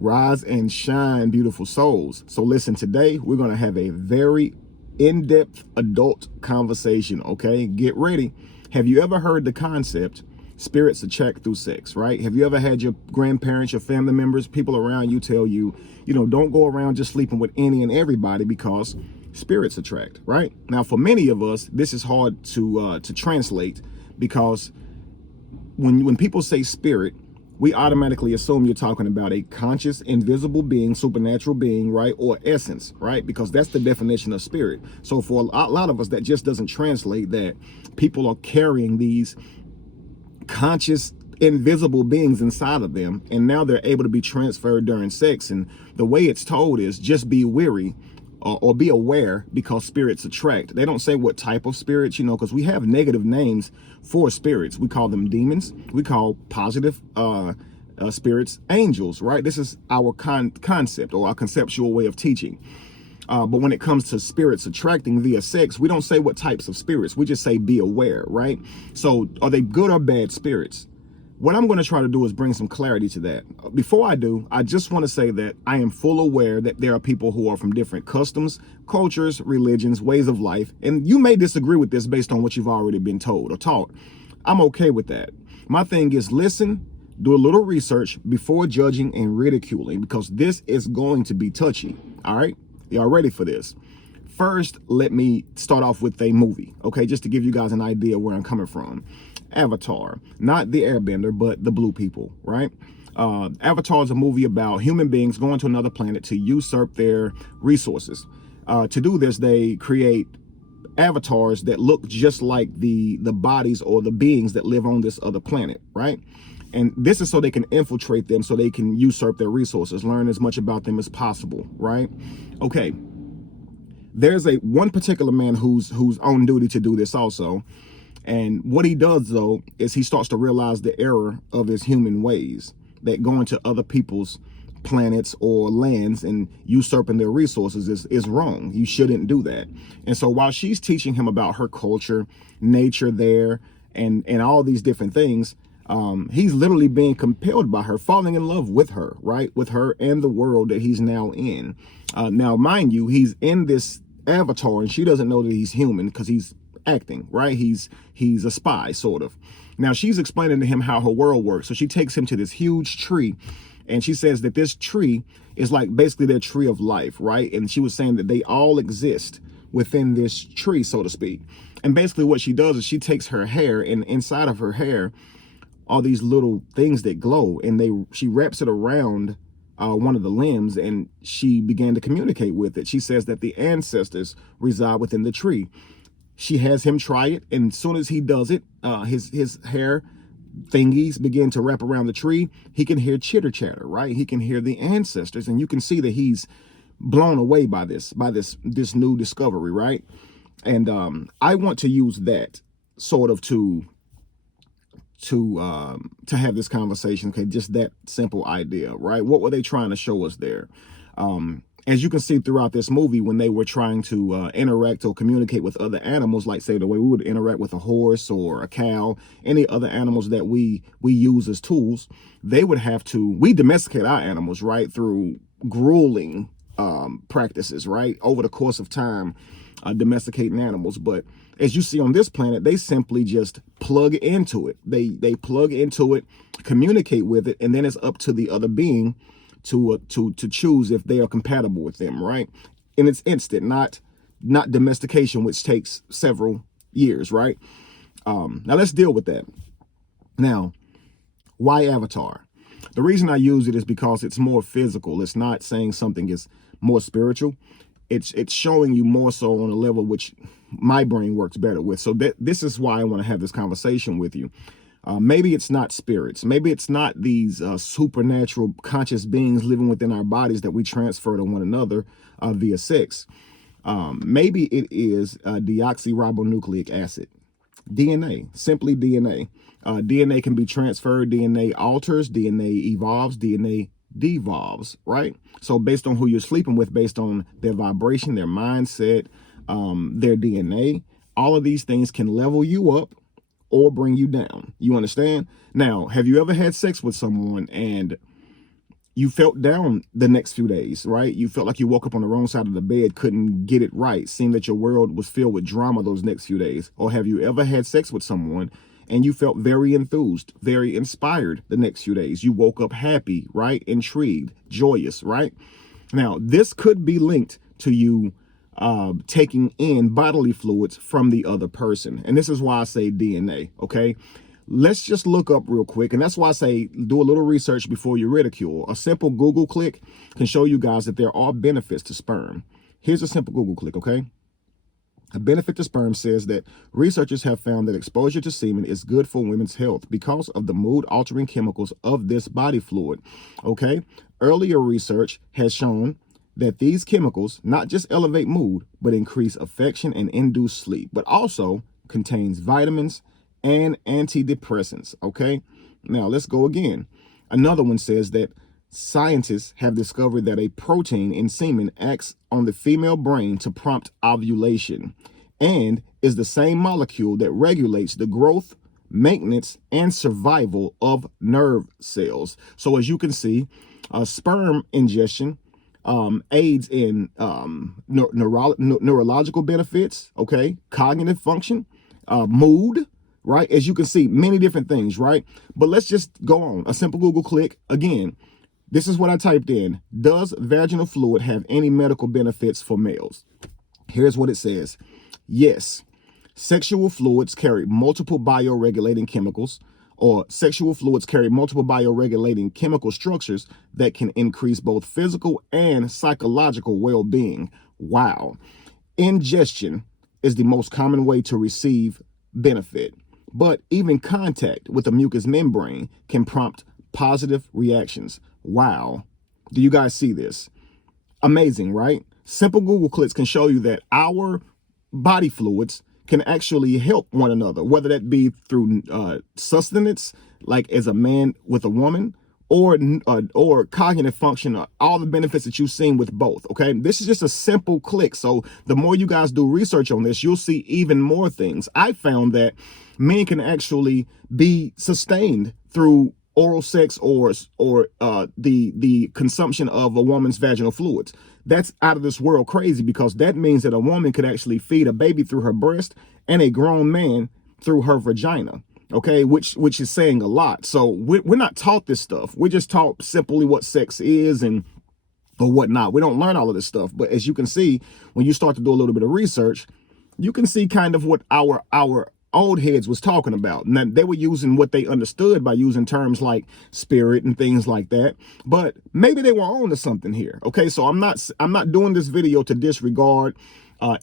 Rise and shine, beautiful souls. So listen, today we're going to have a very in-depth adult conversation, okay? Get ready. Have you ever heard the concept, spirits attract through sex, right? Have you ever had your grandparents, your family members, people around you tell you, don't go around just sleeping with any and everybody because spirits attract, right? Now, for many of us, this is hard to translate because when people say spirit, we automatically assume you're talking about a conscious, invisible being, supernatural being, right? Or essence, right? Because that's the definition of spirit. So for a lot of us, that just doesn't translate that people are carrying these conscious, invisible beings inside of them, and now they're able to be transferred during sex. And the way it's told is just be wary or be aware, because spirits attract. They don't say what type of spirits, because we have negative names for spirits. We call them demons. We call positive spirits angels, right? This is our concept or our conceptual way of teaching. But when it comes to spirits attracting via sex, we don't say what types of spirits. We just say be aware, right? So are they good or bad spirits? What I'm going to try to do is bring some clarity to that. Before I do, I just want to say that I am full aware that there are people who are from different customs, cultures, religions, ways of life, and you may disagree with this based on what you've already been told or taught. I'm okay with that. My thing is listen, do a little research before judging and ridiculing, because this is going to be touchy, all right? Y'all ready for this? First, let me start off with a movie, okay, just to give you guys an idea where I'm coming from. Avatar, not the airbender, but the blue people, right? Avatar is a movie about human beings going to another planet to usurp their resources. To do this, they create avatars that look just like the bodies or the beings that live on this other planet, right? And this is so they can infiltrate them, so they can usurp their resources, learn as much about them as possible, right? Okay. There's one particular man who's on duty to do this also. And what he does, though, is he starts to realize the error of his human ways, that going to other people's planets or lands and usurping their resources is wrong. You shouldn't do that. And so while she's teaching him about her culture, nature there, and all these different things, he's literally being compelled by her, falling in love with her, right? With her and the world that he's now in. Now, mind you, he's in this avatar and she doesn't know that he's human because he's acting, right? He's a spy, sort of. Now she's explaining to him how her world works. So she takes him to this huge tree, and she says that this tree is like basically their tree of life, right? And she was saying that they all exist within this tree, so to speak. And basically what she does is she takes her hair, and inside of her hair all these little things that glow, and she wraps it around one of the limbs, and she began to communicate with it. She says that the ancestors reside within the tree. She has him try it, and as soon as he does it, his hair thingies begin to wrap around the tree. He can hear chitter chatter, right? He can hear the ancestors, and you can see that he's blown away by this new discovery, right? And I want to use that sort of to have this conversation. Okay, just that simple idea, right? What were they trying to show us there? As you can see throughout this movie, when they were trying to interact or communicate with other animals, like say the way we would interact with a horse or a cow, any other animals that we use as tools, we domesticate our animals, right, through grueling practices, right, over the course of time, domesticating animals. But as you see on this planet, they simply just plug into it. They plug into it, communicate with it, and then it's up to the other being to choose if they are compatible with them, right? And it's instant, not domestication, which takes several years, right? Now let's deal with that. Now, why Avatar? The reason I use it is because it's more physical. It's not saying something is more spiritual. It's showing you more so on a level which my brain works better with. So this is why I want to have this conversation with you. Maybe it's not spirits. Maybe it's not these supernatural conscious beings living within our bodies that we transfer to one another via sex. Maybe it is deoxyribonucleic acid. DNA, simply DNA. DNA can be transferred, DNA alters, DNA evolves, DNA devolves, right? So based on who you're sleeping with, based on their vibration, their mindset, their DNA, all of these things can level you up or bring you down. You understand? Now, have you ever had sex with someone and you felt down the next few days, right? You felt like you woke up on the wrong side of the bed, couldn't get it right, seemed that your world was filled with drama those next few days? Or have you ever had sex with someone and you felt very enthused, very inspired the next few days? You woke up happy, right? Intrigued, joyous, right? Now, this could be linked to you taking in bodily fluids from the other person. And this is why I say DNA, okay? Let's just look up real quick. And that's why I say do a little research before you ridicule. A simple Google click can show you guys that there are benefits to sperm. Here's a simple Google click, okay? A benefit to sperm says that researchers have found that exposure to semen is good for women's health because of the mood-altering chemicals of this body fluid, okay? Earlier research has shown that these chemicals not just elevate mood, but increase affection and induce sleep, but also contains vitamins and antidepressants, okay? Now, let's go again. Another one says that scientists have discovered that a protein in semen acts on the female brain to prompt ovulation and is the same molecule that regulates the growth, maintenance, and survival of nerve cells. So as you can see, sperm ingestion aids in neurological benefits, okay, cognitive function, mood, right? As you can see, many different things, right? But let's just go on. A simple Google click. Again, this is what I typed in. Does vaginal fluid have any medical benefits for males? Here's what it says. Yes. Sexual fluids carry multiple bioregulating chemicals, or sexual fluids carry multiple bioregulating chemical structures that can increase both physical and psychological well-being. Wow. Ingestion is the most common way to receive benefit, but even contact with the mucous membrane can prompt positive reactions. Wow. Do you guys see this? Amazing, right? Simple Google clicks can show you that our body fluids can actually help one another, whether that be through sustenance, like as a man with a woman, or cognitive function, all the benefits that you've seen with both, okay? This is just a simple click. So the more you guys do research on this, you'll see even more things. I found that men can actually be sustained through oral sex or the consumption of a woman's vaginal fluids. That's out of this world crazy, because that means that a woman could actually feed a baby through her breast and a grown man through her vagina, okay, which is saying a lot. So we're not taught this stuff. We're just taught simply what sex is and or whatnot. We don't learn all of this stuff. But as you can see, when you start to do a little bit of research, you can see kind of what our old heads was talking about. Now, they were using what they understood by using terms like spirit and things like that, but maybe they were on to something here. Okay, so I'm not doing this video to disregard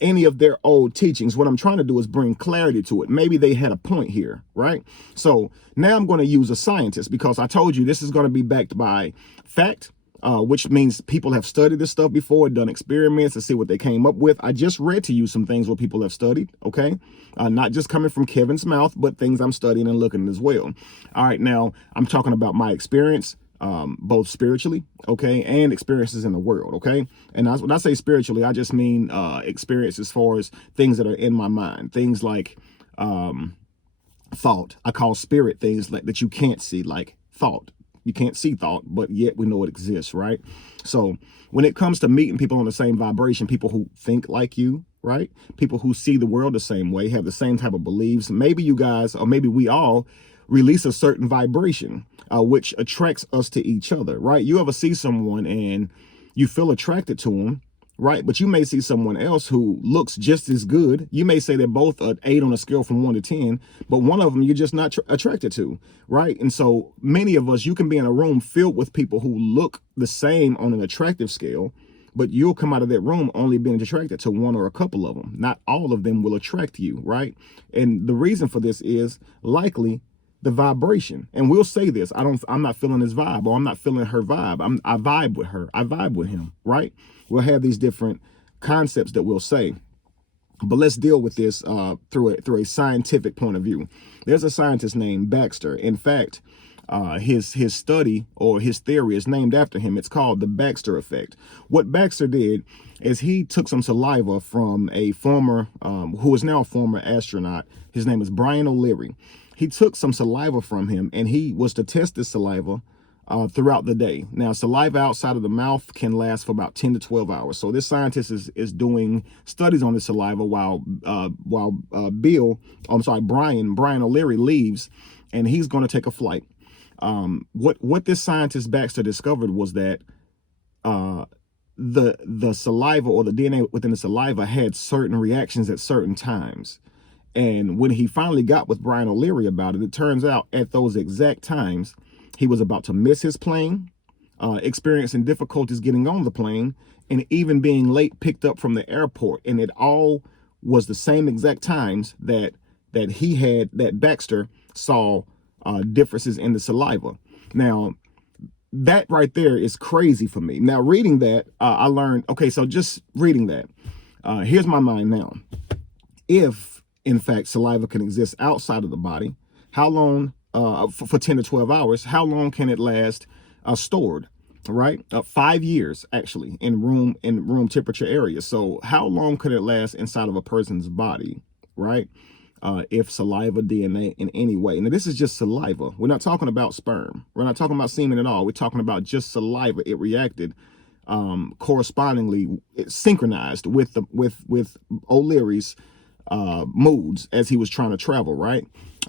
any of their old teachings. What I'm trying to do is bring clarity to it. Maybe they had a point here, right? So now I'm going to use a scientist, because I told you this is going to be backed by fact, which means people have studied this stuff before, done experiments to see what they came up with. I just read to you some things where people have studied, okay? Not just coming from Kevin's mouth, but things I'm studying and looking at as well. All right, now I'm talking about my experience, both spiritually, okay, and experiences in the world, okay? And when I say spiritually, I just mean experience as far as things that are in my mind, things like thought. I call spirit things like that you can't see, like thought. You can't see thought, but yet we know it exists, right? So when it comes to meeting people on the same vibration, people who think like you, right? People who see the world the same way, have the same type of beliefs. Maybe you guys, or maybe we all, release a certain vibration, which attracts us to each other, right? You ever see someone and you feel attracted to them, right? But you may see someone else who looks just as good. You may say they're both an 8 on a scale from 1 to 10, but one of them you're just not attracted to, right? And so many of us, you can be in a room filled with people who look the same on an attractive scale, but you'll come out of that room only being attracted to one or a couple of them. Not all of them will attract you, right? And the reason for this is likely the vibration. And we'll say this, I'm not feeling his vibe, or I'm not feeling her vibe. I vibe with her. I vibe with him, right? We'll have these different concepts that we'll say. But let's deal with this through a scientific point of view. There's a scientist named Baxter. In fact, his study, or his theory, is named after him. It's called the Baxter effect. What Baxter did is he took some saliva from a former, who is now a former astronaut. His name is Brian O'Leary. He took some saliva from him, and he was to test this saliva throughout the day. Now, saliva outside of the mouth can last for about 10 to 12 hours. So this scientist is doing studies on the saliva while Brian O'Leary leaves, and he's going to take a flight. What this scientist Baxter discovered was that the saliva, or the DNA within the saliva, had certain reactions at certain times. And when he finally got with Brian O'Leary about it, it turns out at those exact times, he was about to miss his plane, experiencing difficulties getting on the plane, and even being late picked up from the airport. And it all was the same exact times that Baxter saw differences in the saliva. Now, that right there is crazy for me. Now, reading that, I learned, okay, so just reading that, here's my mind now. If, in fact, saliva can exist outside of the body, how long, for 10 to 12 hours, how long can it last stored, right? 5 years, actually, in room temperature areas. So how long could it last inside of a person's body, right? If saliva DNA in any way. Now, this is just saliva. We're not talking about sperm. We're not talking about semen at all. We're talking about just saliva. It reacted correspondingly, it synchronized with O'Leary's moods as he was trying to travel, right?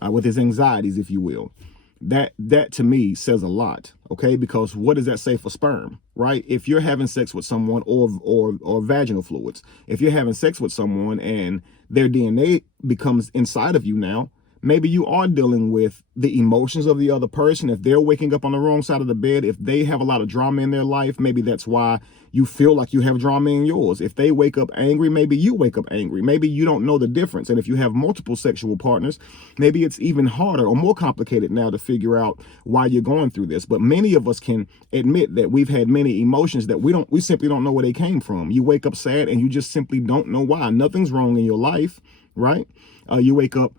With his anxieties, if you will. That to me says a lot, okay? Because what does that say for sperm, right? If you're having sex with someone, or vaginal fluids, if you're having sex with someone and their DNA becomes inside of you now, maybe you are dealing with the emotions of the other person. If they're waking up on the wrong side of the bed, if they have a lot of drama in their life, maybe that's why you feel like you have drama in yours. If they wake up angry, maybe you wake up angry. Maybe you don't know the difference. And if you have multiple sexual partners, maybe it's even harder or more complicated now to figure out why you're going through this. But many of us can admit that we've had many emotions that we simply don't know where they came from. You wake up sad and you just simply don't know why. Nothing's wrong in your life, right? You wake up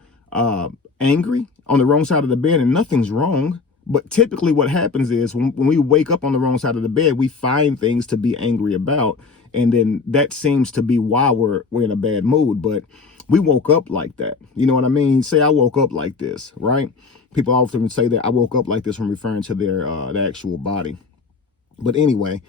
angry on the wrong side of the bed and nothing's wrong. But typically what happens is when we wake up on the wrong side of the bed, we find things to be angry about. And then that seems to be why we're in a bad mood. But we woke up like that. You know what I mean? Say I woke up like this, right? People often say that I woke up like this when referring to their the actual body. But anyway,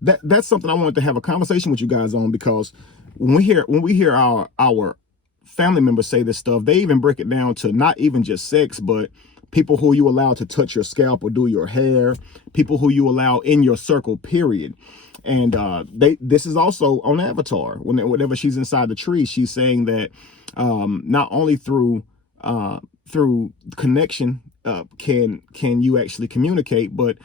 that's something I wanted to have a conversation with you guys on, because when we hear our family members say this stuff, they even break it down to not even just sex, but people who you allow to touch your scalp or do your hair, people who you allow in your circle, period. And this is also on Avatar. Whenever she's inside the tree, she's saying that not only through connection can you actually communicate, but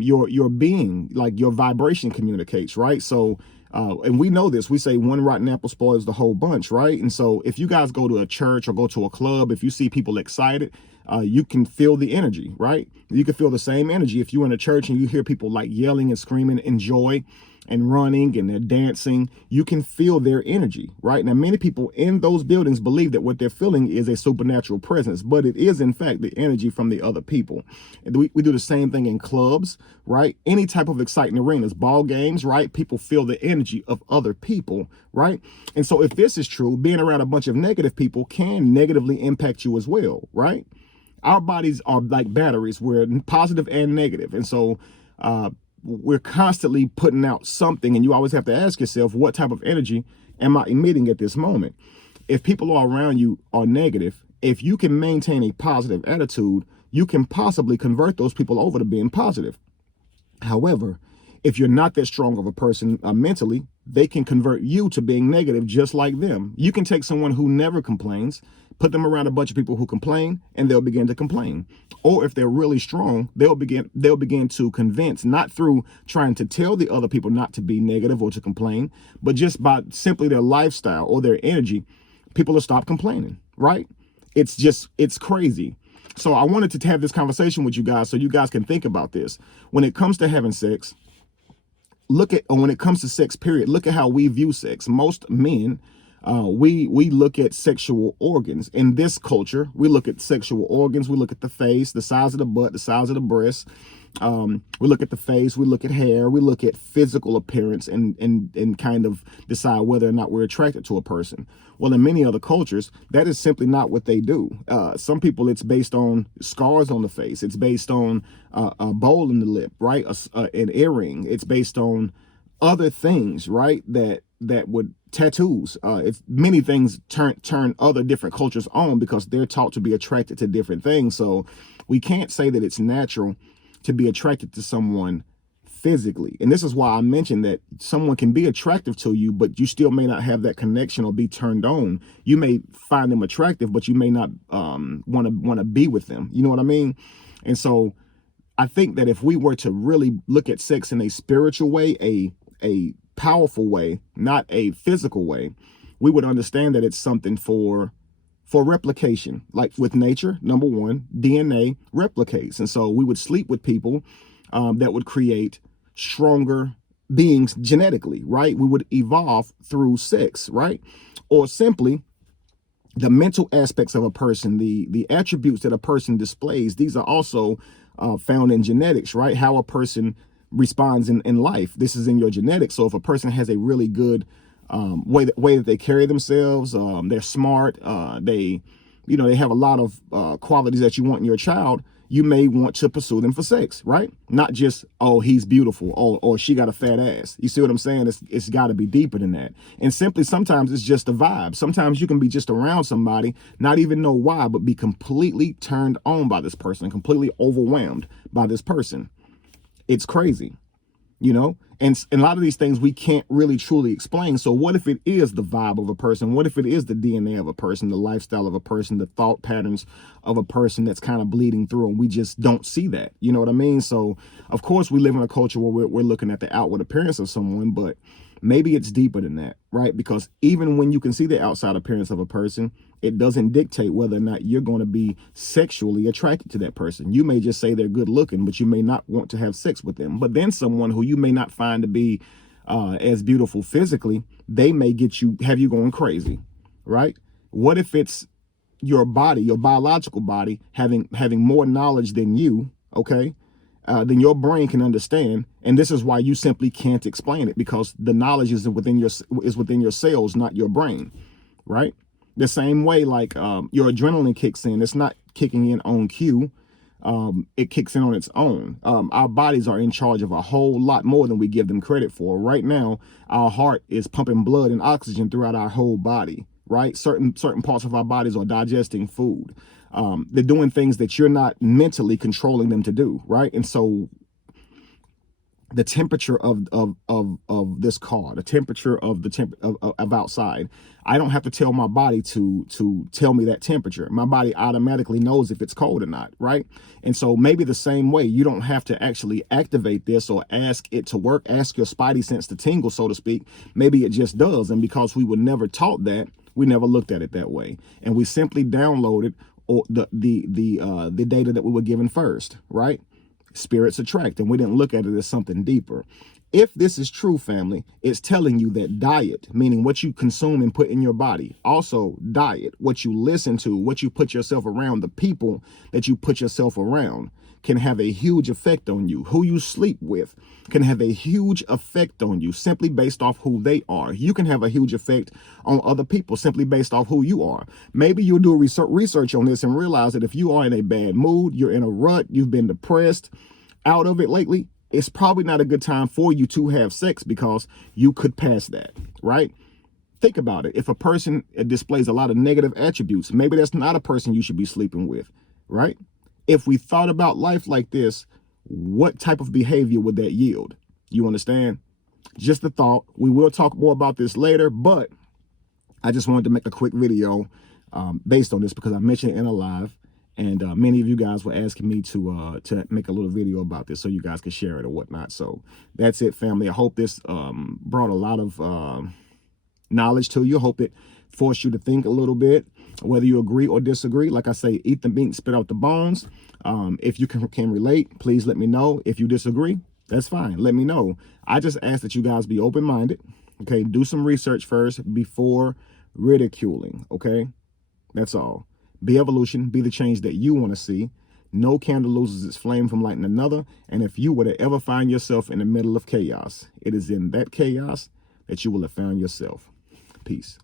your being, like your vibration, communicates, right? So and we know this, we say one rotten apple spoils the whole bunch, right? And so if you guys go to a church or go to a club, if you see people excited, you can feel the energy, right? You can feel the same energy if you're in a church and you hear people like yelling and screaming in joy and running and they're dancing. You can feel their energy, right? Now, many people in those buildings believe that what they're feeling is a supernatural presence, but it is in fact the energy from the other people. And we do the same thing in clubs, right? Any type of exciting arenas, ball games, right? People feel the energy of other people, right? And so if this is true, being around a bunch of negative people can negatively impact you as well, right? Our bodies are like batteries. We're positive and negative. And so we're constantly putting out something, and you always have to ask yourself, what type of energy am I emitting at this moment? If people all around you are negative, if you can maintain a positive attitude, you can possibly convert those people over to being positive. However, if you're not that strong of a person mentally, they can convert you to being negative just like them. You can take someone who never complains, put them around a bunch of people who complain, and they'll begin to complain. Or if they're really strong, they'll begin to convince, not through trying to tell the other people not to be negative or to complain, but just by simply their lifestyle or their energy, people will stop complaining, right? It's crazy. So I wanted to have this conversation with you guys so you guys can think about this. When it comes to having sex, when it comes to sex, period, look at how we view sex. Most men, we look at sexual organs. In this culture, we look at sexual organs. We look at the face, the size of the butt, the size of the breast, We look at the face, we look at hair, we look at physical appearance and kind of decide whether or not we're attracted to a person. Well, in many other cultures, that is simply not what they do. Some people, it's based on scars on the face. It's based on a bowl in the lip, right? An earring. It's based on other things, right? That would tattoos. It's many things turn other different cultures on because they're taught to be attracted to different things. So we can't say that it's natural to be attracted to someone physically. And this is why I mentioned that someone can be attractive to you, but you still may not have that connection or be turned on. You may find them attractive, but you may not want to be with them. You know what I mean? And so I think that if we were to really look at sex in a spiritual way, a powerful way, not a physical way, we would understand that it's something for replication. Like with nature, number one, DNA replicates. And so we would sleep with people that would create stronger beings genetically, right? We would evolve through sex, right? Or simply the mental aspects of a person, the attributes that a person displays, these are also found in genetics, right? How a person responds in life. This is in your genetics. So if a person has a really good way that they carry themselves, they're smart, they have a lot of qualities that you want in your child, you may want to pursue them for sex, right? Not just, oh, he's beautiful, or she got a fat ass. You see what I'm saying? It's got to be deeper than that. And simply, sometimes it's just a vibe. Sometimes you can be just around somebody, not even know why, but be completely turned on by this person, completely overwhelmed by this person. It's crazy. And a lot of these things we can't really truly explain. So what if it is the vibe of a person? What if it is the DNA of a person, the lifestyle of a person, the thought patterns of a person that's kind of bleeding through, and we just don't see that? You know what I mean? So of course we live in a culture where we're looking at the outward appearance of someone, but maybe it's deeper than that, right? Because even when you can see the outside appearance of a person, it doesn't dictate whether or not you're going to be sexually attracted to that person. You may just say they're good looking, but you may not want to have sex with them. But then someone who you may not find to be as beautiful physically, they may have you going crazy, right? What if it's your body, your biological body, having more knowledge than you, okay? Then your brain can understand, and this is why you simply can't explain it, because the knowledge is within your cells, not your brain, right? The same way, like your adrenaline kicks in. It's not kicking in on cue. It kicks in on its own. Our bodies are in charge of a whole lot more than we give them credit for. Right now, our heart is pumping blood and oxygen throughout our whole body, right? Certain parts of our bodies are digesting food. They're doing things that you're not mentally controlling them to do, right? And so the temperature of this car, the temperature of outside, I don't have to tell my body to tell me that temperature. My body automatically knows if it's cold or not, right? And so maybe the same way, you don't have to actually activate this or ask it to work, ask your spidey sense to tingle, so to speak. Maybe it just does. And because we were never taught that, we never looked at it that way. And we simply downloaded the data that we were given first, right? Spirits attract, and we didn't look at it as something deeper. If this is true, family, it's telling you that diet, meaning what you consume and put in your body, also diet, what you listen to, what you put yourself around, the people that you put yourself around, can have a huge effect on you. Who you sleep with can have a huge effect on you simply based off who they are. You can have a huge effect on other people simply based off who you are. Maybe you'll do research on this and realize that if you are in a bad mood, you're in a rut, you've been depressed, out of it lately, it's probably not a good time for you to have sex, because you could pass that, right? Think about it. If a person displays a lot of negative attributes, maybe that's not a person you should be sleeping with, right? If we thought about life like this, what type of behavior would that yield? You understand? Just a thought. We will talk more about this later, but I just wanted to make a quick video based on this because I mentioned it in a live, and many of you guys were asking me to make a little video about this so you guys could share it or whatnot. So that's it, family. I hope this brought a lot of knowledge to you. I hope it forced you to think a little bit, whether you agree or disagree. Like I say, eat the meat, spit out the bones. If you can relate, please let me know. If you disagree, that's fine. Let me know. I just ask that you guys be open-minded. Okay, do some research first before ridiculing. Okay, that's all. Be evolution. Be the change that you want to see. No candle loses its flame from lighting another. And if you were to ever find yourself in the middle of chaos, it is in that chaos that you will have found yourself. Peace.